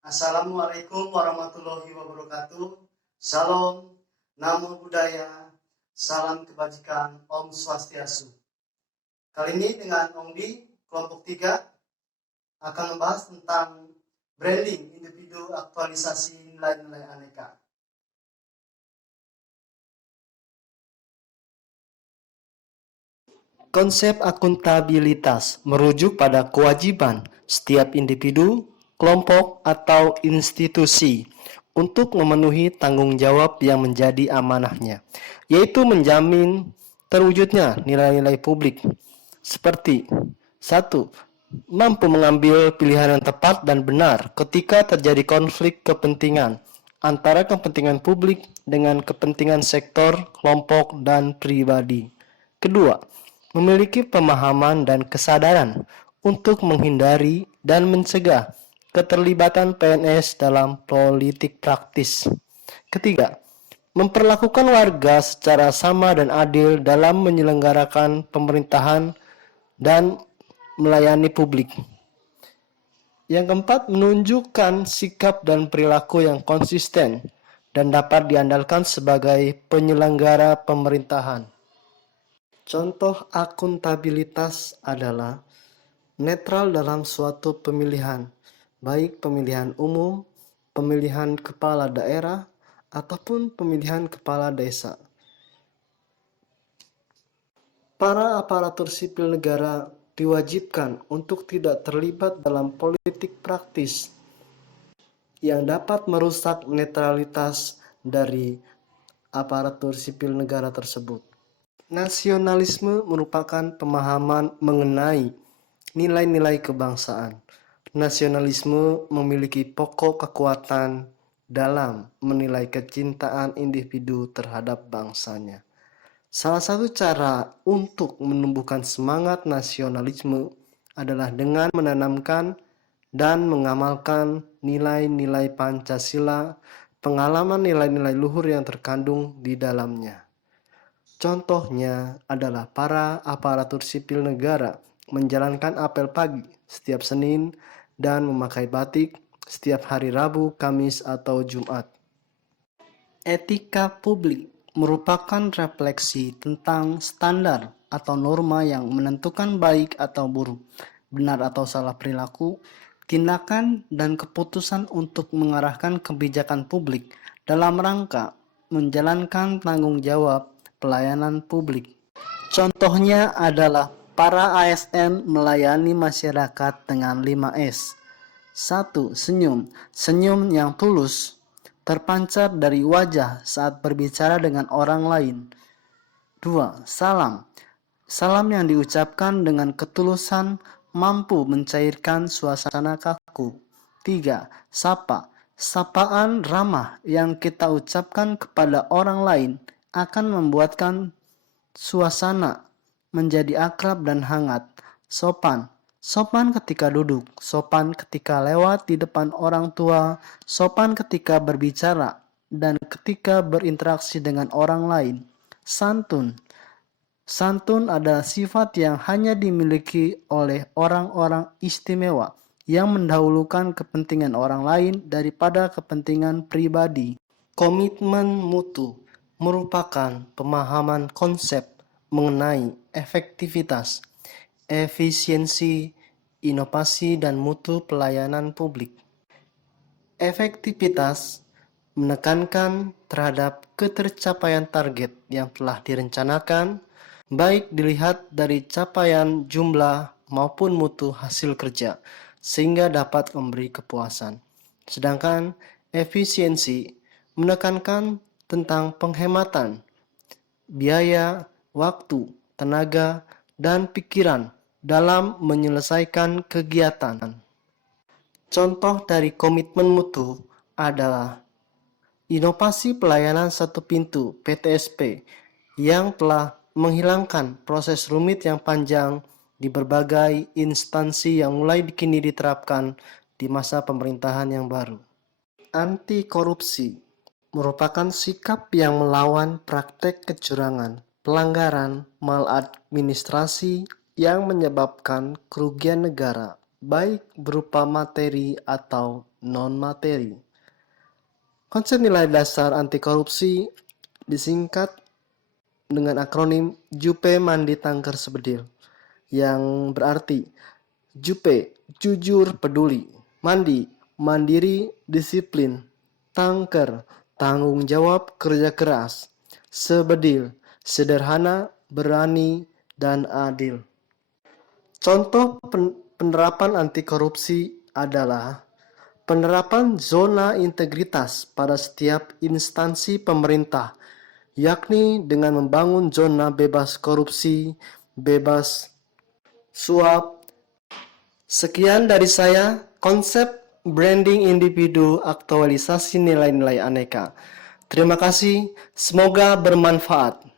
Assalamualaikum warahmatullahi wabarakatuh. Salam, namo buddhaya, salam kebajikan, Om Swastiastu. Kali ini dengan Om Di, kelompok 3, akan membahas tentang branding individu aktualisasi nilai-nilai aneka. Konsep akuntabilitas merujuk pada kewajiban setiap individu, kelompok, atau institusi untuk memenuhi tanggung jawab yang menjadi amanahnya, yaitu menjamin terwujudnya nilai-nilai publik seperti 1. Mampu mengambil pilihan yang tepat dan benar ketika terjadi konflik kepentingan antara kepentingan publik dengan kepentingan sektor, kelompok, dan pribadi. Kedua, memiliki pemahaman dan kesadaran untuk menghindari dan mencegah keterlibatan PNS dalam politik praktis. Ketiga, memperlakukan warga secara sama dan adil dalam menyelenggarakan pemerintahan dan melayani publik. Yang keempat, menunjukkan sikap dan perilaku yang konsisten dan dapat diandalkan sebagai penyelenggara pemerintahan. Contoh akuntabilitas adalah netral dalam suatu pemilihan, baik pemilihan umum, pemilihan kepala daerah, ataupun pemilihan kepala desa. Para aparatur sipil negara diwajibkan untuk tidak terlibat dalam politik praktis yang dapat merusak netralitas dari aparatur sipil negara tersebut. Nasionalisme merupakan pemahaman mengenai nilai-nilai kebangsaan. Nasionalisme memiliki pokok kekuatan dalam menilai kecintaan individu terhadap bangsanya. Salah satu cara untuk menumbuhkan semangat nasionalisme adalah dengan menanamkan dan mengamalkan nilai-nilai Pancasila, pengalaman nilai-nilai luhur yang terkandung di dalamnya. Contohnya adalah para aparatur sipil negara menjalankan apel pagi setiap Senin dan memakai batik setiap hari Rabu, Kamis, atau Jumat. Etika publik merupakan refleksi tentang standar atau norma yang menentukan baik atau buruk, benar atau salah perilaku, tindakan, dan keputusan untuk mengarahkan kebijakan publik dalam rangka menjalankan tanggung jawab pelayanan publik. Contohnya adalah para ASN melayani masyarakat dengan 5S. 1. Senyum. Senyum yang tulus terpancar dari wajah saat berbicara dengan orang lain. 2. Salam. Salam yang diucapkan dengan ketulusan mampu mencairkan suasana kaku. 3. Sapa. Sapaan ramah yang kita ucapkan kepada orang lain akan membuatkan suasana menjadi akrab dan hangat. Sopan. Sopan ketika duduk, sopan ketika lewat di depan orang tua, sopan ketika berbicara, dan ketika berinteraksi dengan orang lain. Santun. Santun adalah sifat yang hanya dimiliki oleh orang-orang istimewa yang mendahulukan kepentingan orang lain daripada kepentingan pribadi. Komitmen mutu merupakan pemahaman konsep mengenai efektivitas, efisiensi, inovasi, dan mutu pelayanan publik. Efektivitas menekankan terhadap ketercapaian target yang telah direncanakan, baik dilihat dari capaian jumlah maupun mutu hasil kerja, sehingga dapat memberi kepuasan. Sedangkan efisiensi menekankan tentang penghematan biaya, waktu, tenaga, dan pikiran dalam menyelesaikan kegiatan. Contoh dari komitmen mutu adalah inovasi pelayanan satu pintu (PTSP) yang telah menghilangkan proses rumit yang panjang di berbagai instansi yang mulai kini diterapkan di masa pemerintahan yang baru. Anti korupsi merupakan sikap yang melawan praktek kecurangan, pelanggaran, maladministrasi yang menyebabkan kerugian negara baik berupa materi atau non-materi. Konsep nilai dasar anti korupsi disingkat dengan akronim JUPE Mandi Tangker Sebedil, yang berarti JUPE, jujur peduli, Mandi, mandiri disiplin, Tangker, tanggung jawab kerja keras, Sebedil, sederhana, berani, dan adil. Contoh penerapan anti korupsi adalah penerapan zona integritas pada setiap instansi pemerintah, yakni dengan membangun zona bebas korupsi, bebas suap. Sekian dari saya, konsep branding individu, aktualisasi nilai-nilai aneka. Terima kasih, semoga bermanfaat.